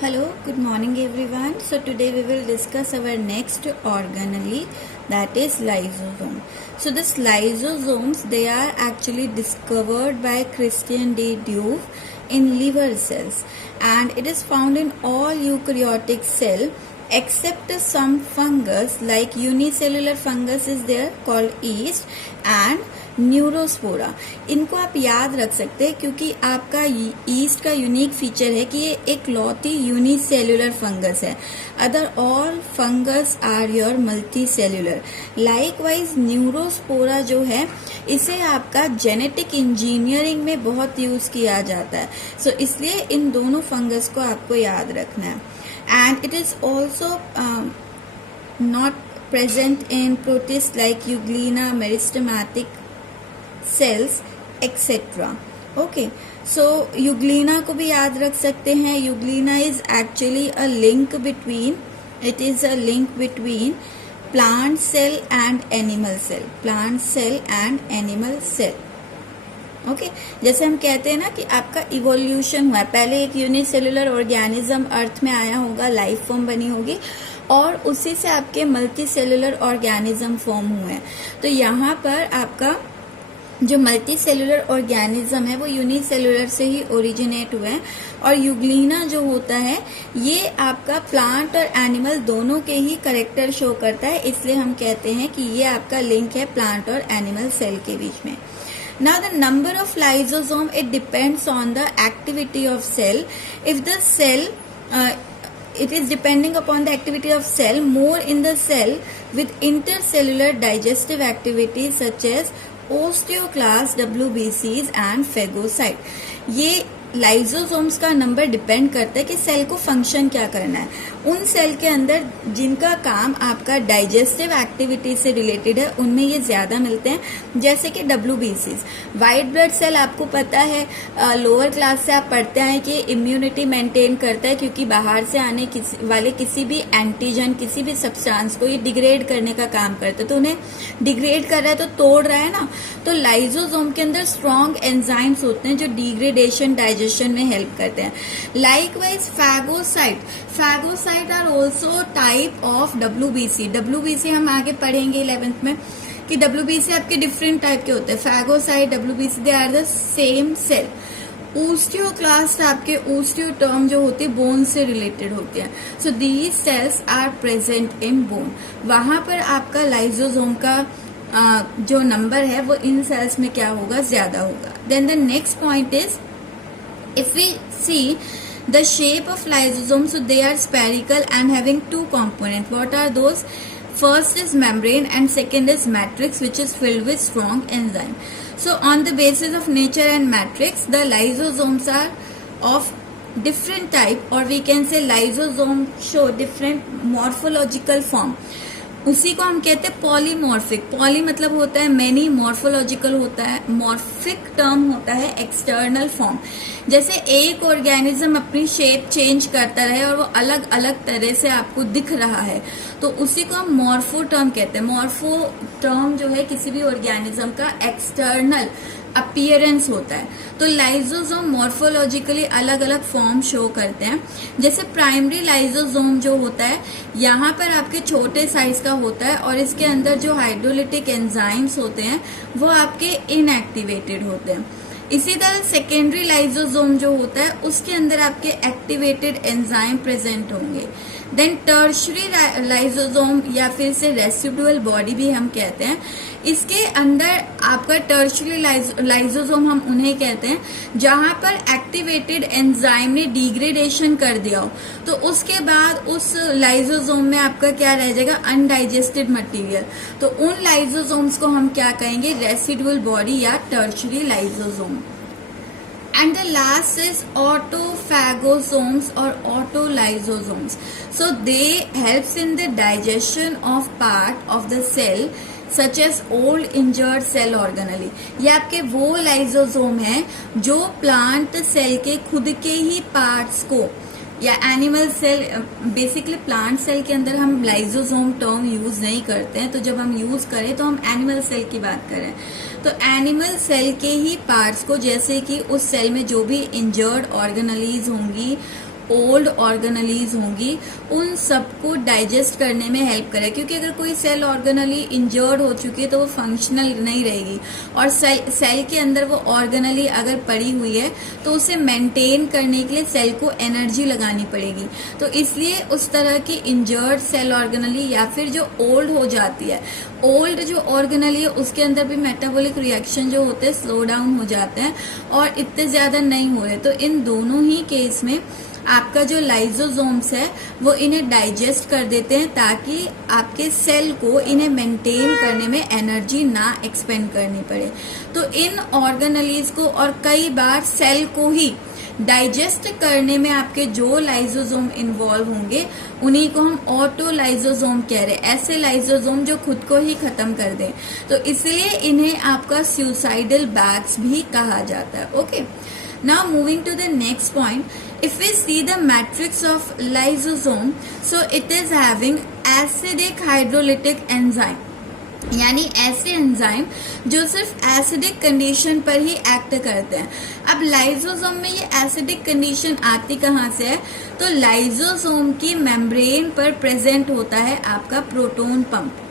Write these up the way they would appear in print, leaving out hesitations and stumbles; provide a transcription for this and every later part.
Hello, good morning everyone. So today we will discuss our next organelle, that is lysosome. So this lysosomes, they are actually discovered by Christian D. Duve in liver cells, and it is found in all eukaryotic cell except some fungus, like unicellular fungus is there called yeast and Neurospora. इनको आप याद रख सकते हैं क्योंकि आपका east का unique feature है कि ये एक लौती यूनिसेल्युलर फंगस है. Other all fungus are your multicellular. Likewise Neurospora जो है इसे आपका जेनेटिक इंजीनियरिंग में बहुत यूज किया जाता है. सो इसलिए इन दोनों फंगस को आपको याद रखना है. And it is also not present in protists like euglena, meristematic cells, etc. Okay, so euglena को भी याद रख सकते हैं. euglena is actually a link between, it is a link between plant cell and animal cell, plant cell and animal cell. Okay जैसे हम कहते हैं ना कि आपका इवोल्यूशन हुआ है. पहले एक यूनिसेल्युलर ऑर्गेनिज्म अर्थ में आया होगा, लाइफ फॉर्म बनी होगी, और उसी से आपके मल्टी सेल्युलर ऑर्गेनिज्म फॉर्म हुए हैं. तो यहाँ पर आपका जो मल्टी सेल्युलर ऑर्गेनिज्म है वो यूनिसेल्युलर से ही ओरिजिनेट हुए हैं. और यूग्लिना जो होता है ये आपका प्लांट और एनिमल दोनों के ही करेक्टर शो करता है, इसलिए हम कहते हैं कि ये आपका लिंक है प्लांट और एनिमल सेल के बीच में. Now the number of lysosome, it depends on the activity of cell. If the cell it is depending upon the activity of cell, more in the cell with intercellular digestive activities such as osteoclasts, WBCs and phagocyte. ये lysosomes का number depend करता है कि cell को function क्या करना है. उन सेल के अंदर जिनका काम आपका डाइजेस्टिव एक्टिविटी से रिलेटेड है उनमें ये ज्यादा मिलते हैं, जैसे कि WBCs. वाइट ब्लड सेल आपको पता है लोअर क्लास से आप पढ़ते हैं कि इम्यूनिटी मेंटेन करता है, क्योंकि बाहर से आने वाले किसी भी एंटीजन, किसी भी सब्सटेंस को ये डिग्रेड करने का काम करता है. तो उन्हें डिग्रेड कर रहा है तो तोड़ रहा है ना. तो लाइजोसोम के अंदर स्ट्रॉन्ग एंजाइम्स होते हैं जो डिग्रेडेशन डाइजेशन में हेल्प करते हैं. Likewise phagocyte are also type of WBC हम आगे पढ़ेंगे 11th में कि WBC आपके डिफरेंट टाइप के होते हैं. Phagocyte, WBC, they are the same cell. Osteoclast आपके ओस्टियोटर्म जो होते हैं बोन से रिलेटेड होते हैं. So these cells are present in bone. वहां पर आपका लाइजोसोम का जो नंबर है वो इन सेल्स में क्या होगा, ज्यादा होगा. Then the next point is, if we see the shape of lysosomes, so they are spherical and having two components. What are those? First is membrane and second is matrix, which is filled with strong enzyme. So on the basis of nature and matrix, the lysosomes are of different type, or we can say lysosome show different morphological form. उसी को हम कहते हैं polymorphic. Poly मतलब होता है many, morphological होता है, मॉर्फिक टर्म होता है एक्सटर्नल फॉर्म. जैसे एक ऑर्गेनिज्म अपनी शेप चेंज करता रहे और वो अलग अलग तरह से आपको दिख रहा है, तो उसी को हम मॉर्फो टर्म कहते हैं. मॉर्फो टर्म जो है किसी भी ऑर्गेनिज्म का एक्सटर्नल अपीयरेंस होता है. तो लाइजोसोम मॉर्फोलॉजिकली अलग अलग फॉर्म शो करते हैं. जैसे प्राइमरी लाइजोसोम जो होता है यहाँ पर आपके छोटे साइज का होता है और इसके अंदर जो हाइड्रोलिटिक एंजाइम्स होते हैं वो आपके इनएक्टिवेटेड होते हैं. इसी तरह सेकेंडरी लाइजोसोम जो होता है उसके अंदर आपके एक्टिवेटेड एंजाइम प्रेजेंट होंगे. देन टर्शरी लाइजोसोम या फिर से रेसिडुअल बॉडी भी हम कहते हैं, इसके अंदर आपका टर्शरी लाइजोसोम हम उन्हें कहते हैं जहां पर एक्टिवेटेड एंजाइम ने डिग्रेडेशन कर दिया हो, तो उसके बाद उस लाइजोसोम में आपका क्या रह जाएगा, अनडाइजेस्टेड मटेरियल. तो उन लाइजोसोम्स को हम क्या कहेंगे, रेसिडुअल बॉडी या tertiary lysosome. And the last is autophagosomes or autolysosomes. So they helps in the digestion of part of the cell such as old injured cell organelle. ये आपके वो लाइजोसोम हैं जो प्लांट सेल के खुद के ही parts को, या animal cell, basically plant cell के अंदर हम लाइजोसोम टर्म यूज नहीं करते हैं, तो जब हम यूज करें तो हम एनिमल सेल की बात करें. तो एनिमल सेल के ही पार्ट्स को, जैसे कि उस सेल में जो भी इंजर्ड ऑर्गेनलीज होंगी ओल्ड ऑर्गेनलीज होंगी उन सबको डाइजेस्ट करने में हेल्प करे, क्योंकि अगर कोई सेल ऑर्गेनली इंजर्ड हो चुकी है तो वो फंक्शनल नहीं रहेगी, और सेल के अंदर वो ऑर्गेनली अगर पड़ी हुई है तो उसे मेंटेन करने के लिए सेल को एनर्जी लगानी पड़ेगी। तो इसलिए उस तरह की इंजर्ड सेल ऑर्गेनली या फिर जो ओल्ड हो जाती है, ओल्ड जो ऑर्गेनली है उसके अंदर भी मेटाबॉलिक रिएक्शन जो होते हैं स्लो डाउन हो जाते हैं और इतने ज्यादा नहीं हो रहे। तो इन दोनों ही केस में आपका जो लाइजोसोम्स है वो इन्हें डाइजेस्ट कर देते हैं ताकि आपके सेल को इन्हें मेंटेन करने में एनर्जी ना एक्सपेंड करनी पड़े। तो इन ऑर्गेनलीज को और कई बार सेल को ही डाइजेस्ट करने में आपके जो लाइजोसोम इन्वॉल्व होंगे उन्हीं को हम ऑटो लाइजोसोम कह रहे हैं, ऐसे लाइजोसोम जो खुद को ही खत्म कर दें। तो इसलिए इन्हें आपका सुसाइडल बैग्स भी कहा जाता है। Okay, now moving to the next point, if we see the matrix of lysosome, so it is having acidic hydrolytic enzyme, यानी ऐसे एंजाइम जो सिर्फ एसिडिक कंडीशन पर ही एक्ट करते हैं। अब लाइजोसोम में ये एसिडिक कंडीशन आती कहाँ से है? तो लाइजोसोम की मेम्ब्रेन पर प्रेजेंट होता है आपका प्रोटोन पंप,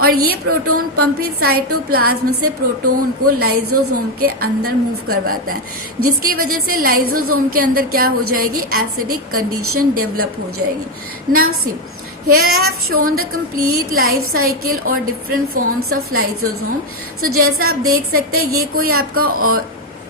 और ये प्रोटोन पंप ही साइटोप्लाज्म से प्रोटोन को लाइजोसोम के अंदर मूव करवाता है, जिसकी वजह से लाइजोसोम के अंदर क्या हो जाएगी? एसिडिक कंडीशन डेवलप हो जाएगी। Now see, here I have shown the complete life cycle और different forms of lysosome। so जैसा आप देख सकते हैं ये कोई आपका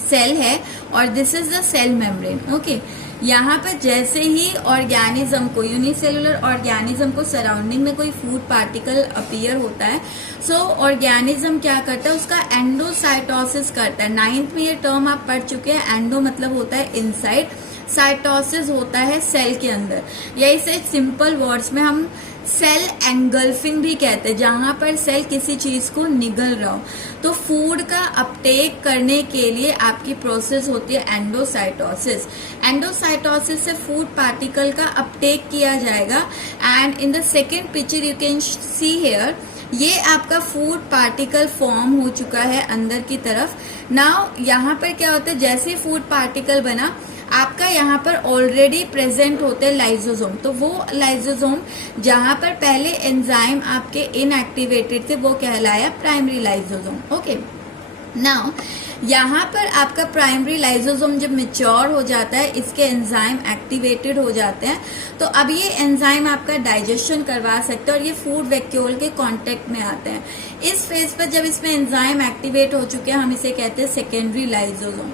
सेल है और this is the cell membrane. Okay, यहाँ पर जैसे ही ऑर्गेनिज्म को, यूनिसेलुलर ऑर्गेनिज्म को सराउंडिंग में कोई फूड पार्टिकल अपीयर होता है, सो ऑर्गेनिज्म क्या करता है? उसका एंडोसाइटोसिस करता है। 9th में ये टर्म आप पढ़ चुके हैं। एंडो मतलब होता है इनसाइड, साइटोसिस होता है सेल के अंदर, या इसे सिंपल वर्ड्स में हम सेल एंगल्फिंग भी कहते हैं, जहां पर सेल किसी चीज को निगल रहा हो। तो फूड का अपटेक करने के लिए आपकी प्रोसेस होती है एंडोसाइटोसिस। एंडोसाइटोसिस से फूड पार्टिकल का अपटेक किया जाएगा, and in the second picture you can see here, ये आपका फूड पार्टिकल फॉर्म हो चुका है अंदर की तरफ। नाउ यहाँ पर क्या होता है? जैसे ही फूड पार्टिकल बना, आपका यहाँ पर ऑलरेडी प्रेजेंट होते हैं लाइजोसोम। तो वो लाइजोसोम जहां पर पहले एंजाइम आपके इनएक्टिवेटेड थे वो कहलाया प्राइमरी लाइजोसोम। ओके, नाउ यहाँ पर आपका प्राइमरी लाइजोसोम जब मेच्योर हो जाता है, इसके एंजाइम एक्टिवेटेड हो जाते हैं, तो अब ये एंजाइम आपका डाइजेशन करवा सकते हैं और ये फूड वैक्यूल के कांटेक्ट में आते हैं। इस फेज पर जब इसमें एंजाइम एक्टिवेट हो चुके हैं, हम इसे कहते हैं secondary lysosome.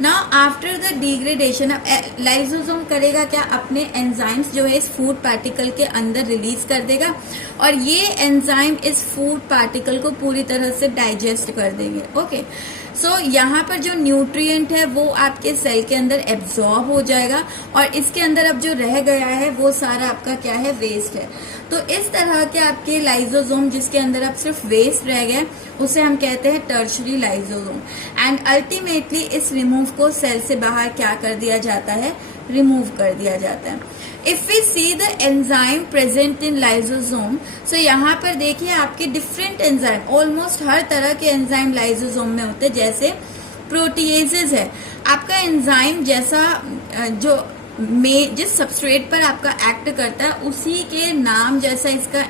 Now after the degradation, अब लाइजोसोम करेगा क्या? अपने एंजाइम्स जो है इस फूड पार्टिकल के अंदर रिलीज कर देगा, और ये एंजाइम इस फूड पार्टिकल को पूरी तरह से डाइजेस्ट कर देंगे। ओके, सो यहाँ पर जो न्यूट्रिएंट है वो आपके सेल के अंदर एब्जॉर्ब हो जाएगा, और इसके अंदर अब जो रह गया है वो सारा आपका क्या है? वेस्ट है। तो इस तरह के आपके लाइजोसोम जिसके अंदर अब सिर्फ वेस्ट रह गया, उसे हम कहते हैं टर्शरी लाइजोसोम। एंड अल्टीमेटली इस रिमूव को सेल से बाहर क्या कर दिया जाता है? रिमूव कर दिया जाता है। If we see the enzyme present in lysosome, so यहाँ पर देखिए आपके डिफरेंट एंजाइम, ऑलमोस्ट हर तरह के एंजाइम लाइजोसोम में होते हैं। जैसे प्रोटीएजेस है आपका एंजाइम, जैसा जो जिस सबस्ट्रेट पर आपका एक्ट करता है उसी के नाम जैसा इसका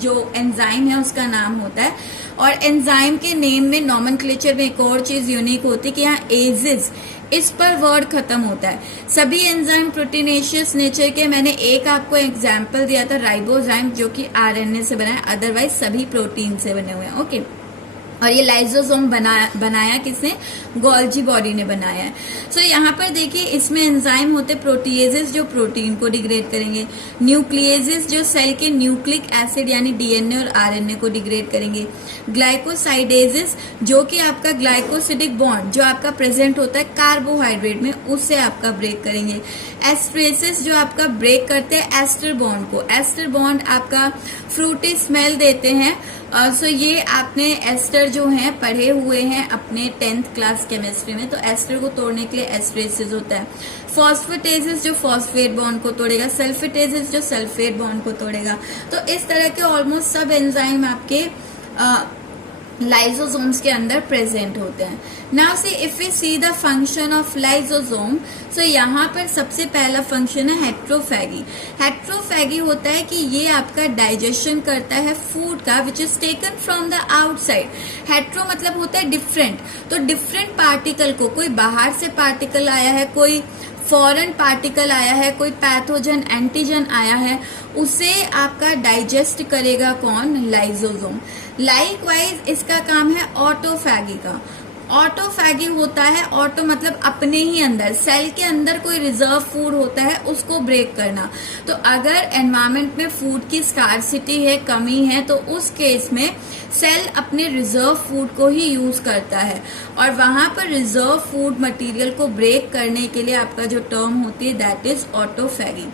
जो एंजाइम है उसका नाम होता है। और एंजाइम के नेम में नॉमेनक्लेचर में एक और चीज यूनिक होती है कि यहाँ एजिस, इस पर वर्ड खत्म होता है। सभी एंजाइम प्रोटीनेशियस नेचर के, मैंने एक आपको एग्जाम्पल दिया था राइबोजाइम जो कि आरएनए से बना है, अदरवाइज सभी प्रोटीन से बने हुए हैं। ओके, और ये लाइजोसोम बनाया किसने? गोल्जी बॉडी ने बनाया है। सो यहाँ पर देखिए इसमें एंजाइम होते प्रोटीएजेस जो प्रोटीन को डिग्रेड करेंगे, न्यूक्लिएजेस जो सेल के न्यूक्लिक एसिड यानी डीएनए और आरएनए को डिग्रेड करेंगे, ग्लाइकोसाइडेजेस जो कि आपका ग्लाइकोसिडिक बॉन्ड जो आपका प्रेजेंट होता है कार्बोहाइड्रेट में उससे आपका ब्रेक करेंगे, एस्ट्रेसेस जो आपका ब्रेक करते हैं एस्टर बॉन्ड को। एस्टर बॉन्ड आपका फ्रूटी स्मेल देते हैं। सो ये आपने एस्टर जो है पढ़े हुए हैं अपने 10th क्लास केमिस्ट्री में, तो एस्टर को तोड़ने के लिए एस्ट्रेसेस होता है। फॉस्फेटेजेस जो फॉस्फेट बॉन्ड को तोड़ेगा, सल्फेटेजेस जो सल्फेट बॉन्ड को तोड़ेगा। तो इस तरह के ऑलमोस्ट सब एंजाइम आपके लाइजोसोम्स के अंदर प्रेजेंट होते हैं। Now see if we see the function of lysosome, so यहाँ पर सबसे पहला फंक्शन है हेट्रोफैगी। हेट्रोफैगी होता है कि ये आपका डाइजेशन करता है फूड का which is taken from the outside. Hetero मतलब होता है डिफरेंट, तो डिफरेंट पार्टिकल को, कोई बाहर से पार्टिकल आया है, कोई फॉरेन पार्टिकल आया है, कोई पैथोजन एंटीजन आया है, उसे आपका डाइजेस्ट करेगा कौन? लाइजोसोम। लाइकवाइज इसका काम है ऑटोफैगी का। ऑटोफैगी होता है, ऑटो मतलब अपने ही अंदर, सेल के अंदर कोई रिजर्व फूड होता है उसको ब्रेक करना। तो अगर एनवायरमेंट में फूड की स्कार्सिटी है, कमी है, तो उस केस में सेल अपने रिजर्व फूड को ही यूज करता है और वहां पर रिजर्व फूड मटेरियल को ब्रेक करने के लिए आपका जो टर्म होती है that is autophagy.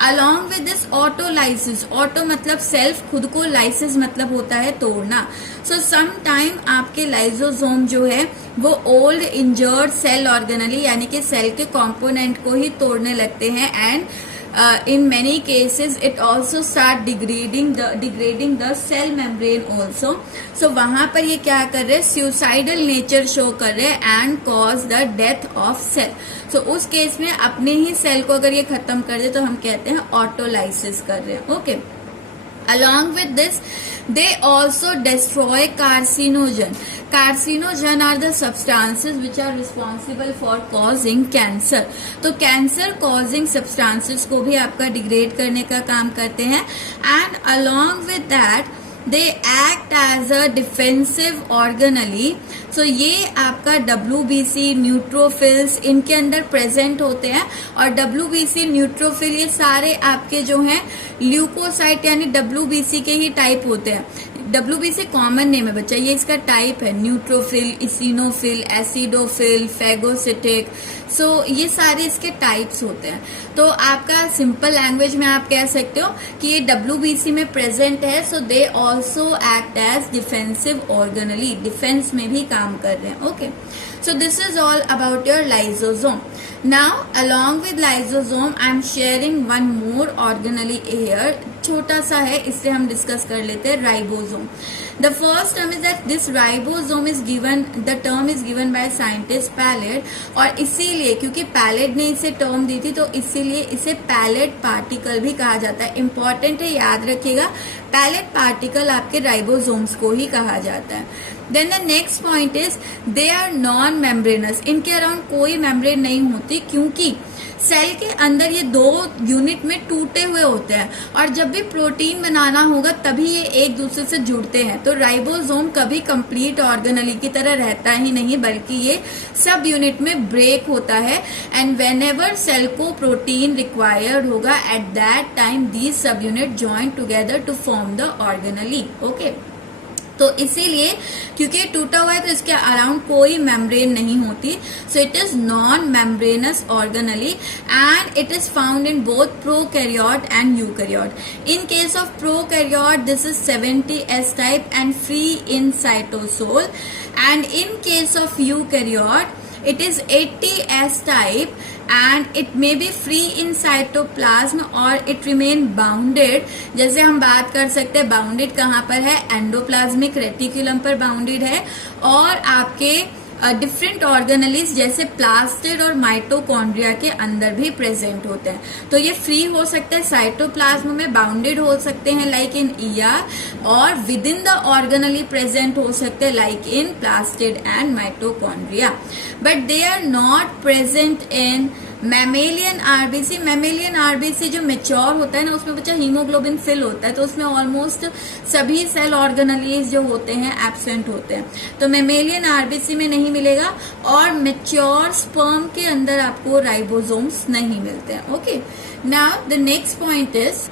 Along with this autolysis, auto मतलब सेल्फ, खुद को, लाइसिस मतलब होता है तोड़ना। सो सम टाइम आपके लाइजोसोम जो है वो ओल्ड इंजर्ड सेल ऑर्गेनली यानी कि सेल के कंपोनेंट को ही तोड़ने लगते हैं and in many cases it also start degrading the cell membrane also. So वहां पर ये क्या कर रहे हैं? suicidal nature शो कर रहे हैं and cause the death of cell. So उस केस में अपने ही सेल को अगर ये खत्म कर दे तो हम कहते हैं ऑटोलाइसिस कर रहे हैं। Okay, along with this they also destroy carcinogen. Carcinogen are the substances which are responsible for causing cancer. तो कैंसर causing substances को भी आपका डिग्रेड करने का काम करते हैं and along with that they act as a defensive organelle. So ये आपका WBC, न्यूट्रोफिल्स इनके अंदर प्रेजेंट होते हैं और WBC, न्यूट्रोफिल ये सारे आपके जो हैं ल्यूकोसाइट यानी WBC के ही टाइप होते हैं। WBC कॉमन नेम है बच्चा, ये इसका टाइप है, न्यूट्रोफिल, इसिनोफिल, एसिडोफिल, फेगोसिटिक। सो ये सारे इसके टाइप्स होते हैं। तो आपका सिंपल लैंग्वेज में आप कह सकते हो कि ये WBC में प्रेजेंट है, so they also act as defensive organelle, defence में भी काम कर रहे हैं। Okay, so this is all about your lysosome. Now along with lysosome I am sharing one more organelle here, छोटा सा है, इससे हम डिस्कस कर लेते हैं ribosome. The first term is that this ribosome is given, the term is given by scientist Palade, और इसीलिए क्योंकि पैलेड ने इसे टर्म दी थी तो इसीलिए इसे पैलेड पार्टिकल भी कहा जाता है। इंपॉर्टेंट है, याद रखिएगा, पैलेड पार्टिकल आपके राइबोसोम्स को ही कहा जाता है। Then the next point is they are non membranous, इनके अराउंड कोई मेम्ब्रेन नहीं होती क्योंकि सेल के अंदर ये दो यूनिट में टूटे हुए होते हैं और जब भी प्रोटीन बनाना होगा तभी ये एक दूसरे से जुड़ते हैं। तो राइबोसोम कभी कंप्लीट ऑर्गेनली की तरह रहता ही नहीं बल्कि ये सब यूनिट में ब्रेक होता है एंड व्हेनेवर सेल को प्रोटीन रिक्वायर्ड होगा at that time these subunit join together to form the organelle. Okay, तो इसीलिए क्योंकि टूटा हुआ है तो इसके अराउंड कोई मेम्ब्रेन नहीं होती, so it is non membranes organelle and it is found in both prokaryote and eukaryote. In case of prokaryote this is 70S type and free in cytosol and in case of eukaryote it is 80S type and it may be free in cytoplasm or it remain bounded। जैसे हम बात कर सकते हैं bounded कहाँ पर है, endoplasmic reticulum पर बाउंडेड है और आपके डिफरेंट ऑर्गेनलीज जैसे प्लास्टिड और माइटोकॉन्ड्रिया के अंदर भी प्रेजेंट होते हैं। तो ये फ्री हो सकते हैं साइटोप्लाज्म में, बाउंडेड हो सकते हैं लाइक इन ER और within the organelle present हो सकते हैं like in plastid and mitochondria, but they are not present in mammalian RBC. Mammalian RBC जो मेच्योर होता है ना उसमें बच्चा हीमोग्लोबिन फिल होता है तो उसमें ऑलमोस्ट सभी सेल ऑर्गेनलीज जो होते हैं एब्सेंट होते हैं, तो मैमेलियन आरबीसी में नहीं मिलेगा और मेच्योर स्पर्म के अंदर आपको राइबोसोम्स नहीं मिलते हैं। Okay, now the next point is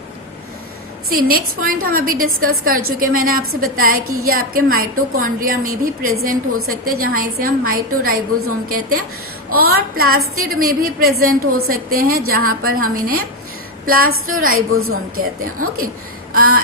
next point हम अभी डिस्कस कर चुके हैं। मैंने आपसे बताया कि ये आपके माइटोकॉन्ड्रिया में भी प्रेजेंट हो सकते हैं जहां इसे हम माइटोराइबोसोम कहते हैं और प्लास्टिड में भी प्रेजेंट हो सकते हैं जहां पर हम इन्हें प्लास्टोराइबोसोम कहते हैं। ओके,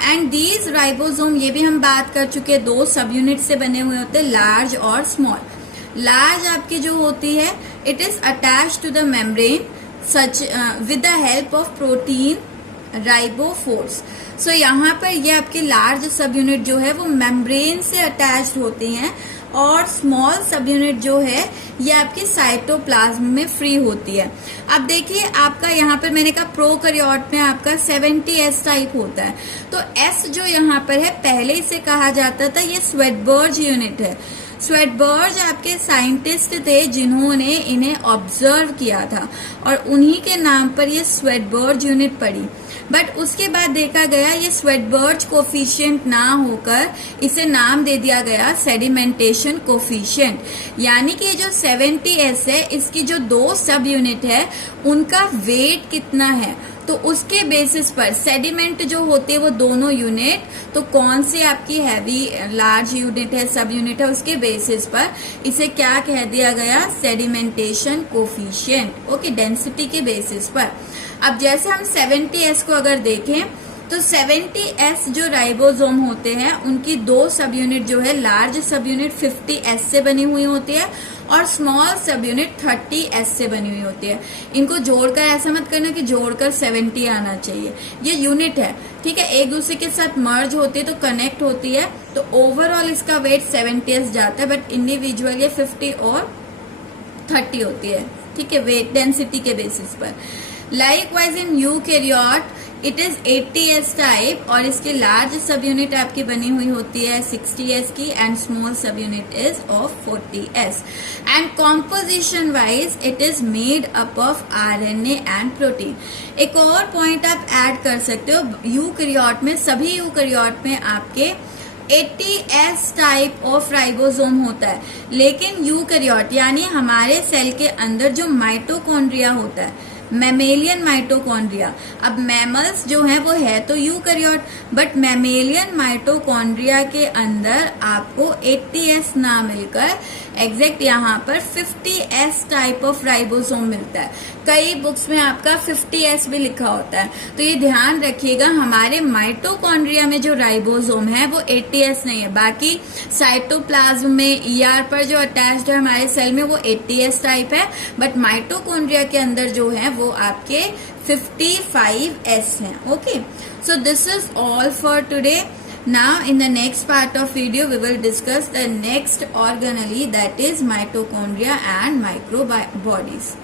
एंड दीज राइबोसोम ये भी हम बात कर चुके हैं, दो सब यूनिट से बने हुए होते हैं, लार्ज और स्मॉल। लार्ज आपकी जो होती है it is attach to the membrane such with the help of protein ribophorins. So यहाँ पर ये आपके लार्ज सब यूनिट जो है वो मेम्ब्रेन से अटैच्ड होते हैं और स्मॉल सब यूनिट जो है ये आपकी साइटोप्लाज्म में फ्री होती है। अब देखिए आपका यहाँ पर मैंने कहा प्रोकैरियोट में आपका 70S टाइप होता है, तो S जो यहाँ पर है पहले इसे कहा जाता था ये स्वेटबर्ज यूनिट है। स्वेटबर्ज आपके साइंटिस्ट थे जिन्होंने इन्हें ऑब्जर्व किया था और उन्हीं के नाम पर ये स्वेटबर्ज यूनिट पड़ी। बट उसके बाद देखा गया ये स्वेटबर्ज कोफिशिएंट ना होकर इसे नाम दे दिया गया सेडिमेंटेशन कोफिशिएंट। यानी कि जो 70S है इसकी जो 2 सब यूनिट है उनका वेट कितना है, तो उसके बेसिस पर सेडिमेंट जो होते हैं वो दोनों यूनिट, तो कौन सी आपकी हैवी लार्ज यूनिट है सब यूनिट है उसके बेसिस पर इसे क्या कह दिया गया, सेडिमेंटेशन कोफिशिएंट। ओके, डेंसिटी के बेसिस पर। अब जैसे हम 70S को अगर देखें तो 70S जो राइबोसोम होते हैं उनकी 2 सब यूनिट जो है, लार्ज सब यूनिट 50S से बनी हुई होती है और स्मॉल सब यूनिट 30S से बनी हुई होती है। इनको जोड़कर ऐसा मत करना कि जोड़कर 70 आना चाहिए, ये यूनिट है, ठीक है, एक दूसरे के साथ मर्ज होती है तो कनेक्ट होती है, तो ओवरऑल इसका वेट 70S जाता है, बट इंडिविजुअल ये 50 और 30 होती है, ठीक है, वेट डेंसिटी के बेसिस पर। Likewise in eukaryote it is 80S type और इसकी लार्ज सब यूनिट आपकी बनी हुई होती है 60S की एंड स्मॉल सब unit is of 40S and composition wise it is made up of RNA and protein. एक और पॉइंट आप ऐड कर सकते हो, यूकैरियोट में, सभी यूकैरियोट में आपके 80S टाइप ऑफ राइबोसोम होता है, लेकिन यूकैरियोट यानी हमारे सेल के अंदर जो माइटोकॉन्ड्रिया होता है, मैमेलियन माइटोकॉन्ड्रिया, अब मैमल्स जो है वो है तो यूकैरियोट, बट मैमेलियन माइटोकॉन्ड्रिया के अंदर आपको 80S ना मिलकर एग्जैक्ट यहाँ पर 50S टाइप ऑफ राइबोसोम मिलता है। कई बुक्स में आपका 50S भी लिखा होता है, तो ये ध्यान रखिएगा हमारे माइटोकॉन्ड्रिया में जो राइबोसोम है वो 80S नहीं है, बाकी साइटोप्लाज्म में ER पर जो अटैच्ड है हमारे सेल में वो 80S टाइप है, बट माइटोकॉन्ड्रिया के अंदर जो है वो आपके 55S हैं। Okay, so this is all for today. Now in the next part of video we will discuss the next organelle, that is mitochondria and microbodies.